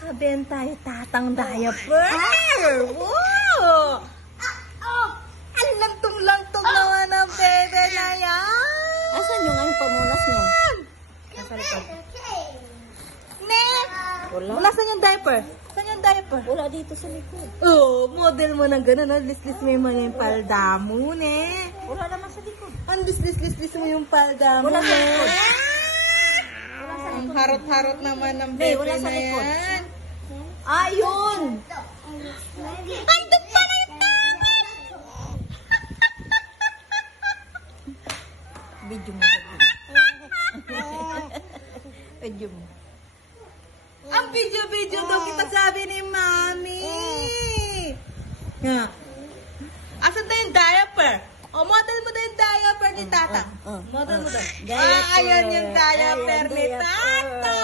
makabenta tayo tatang diaper. Wow! Ang lantong-lantong naman ang bebe na yan. Asan yung ang pamunas niya? Nasa likod. Nek! Wala. Saan yung diaper? Saan yung diaper? Wala dito sa likod. Oh, model mo ng gano'n. Lis-lis mo yung palda mo, ne. Wala naman sa likod. Ang lis-lis mo yung palda mo, Wala sa ne. likod. Ang harot-harot naman ng Hey, bebe wala sa na likod. yan. Ayun! Andun pala yung tama! Video mo. Video mo. Ang video-video daw kita sabi ni Mami. Yeah. Asan tayo yung diaper? O, model mo na yung diaper ni Tata. Model mo daw. Diaper. Ayan yung diaper Ayan, ni Tata.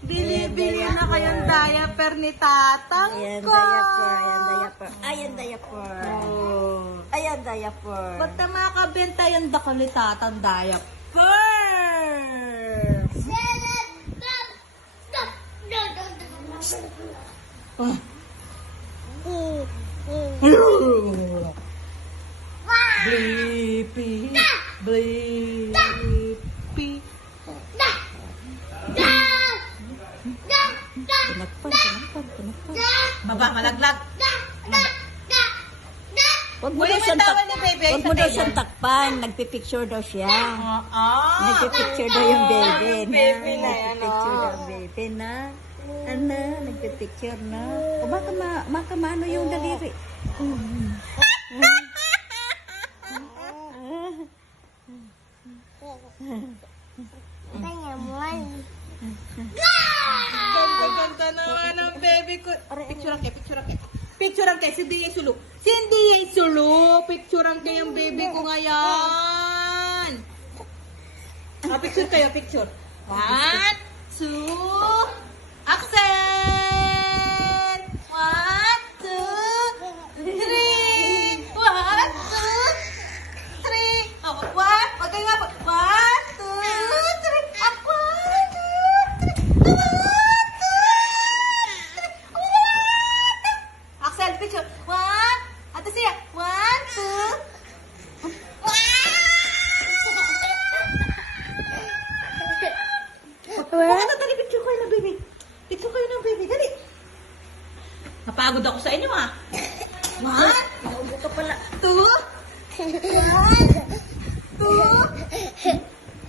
Bili-bili na kayong diaper ni Tatang Ayan, ko. diaper. Ayan, diaper. Ayan, diaper. Oh. Ayan, diaper. Ba't na makabenta yung dako ni Tatang diaper? Oh. Blippi, blippi. Tinakpan. Baba, malaglag. Huwag mo Uy, daw may siyang tawal ni Bebe. Huwag mo daw siyang takpan. Nagpipicture daw siya. Nagpipicture daw yung baby na. Baby na yan, Nagpipicture daw yung baby na. Ano, nagpipicture na. O baka maano yung daliri. Ganda naman ang baby ko. Picturean kay. Picturean kay, si Diay Sulu. Si Diay Sulu, picturean kay ang baby ko ngayon. Picture kayo, picture. 1, 2, action! 1, 2, 3. 1, 2, 3. Oh, 1. Wag kayo nga po. 1, 2, 3. Ako. 1, 2, 3. Axel, picture. 1. Ate siya. 1, 2. Ano, dali, picture kayo ng baby. Picture kayo ng baby, dali. Napagod ako sa inyo, ha? 1, Naubo ka pala. 2, 1, 2.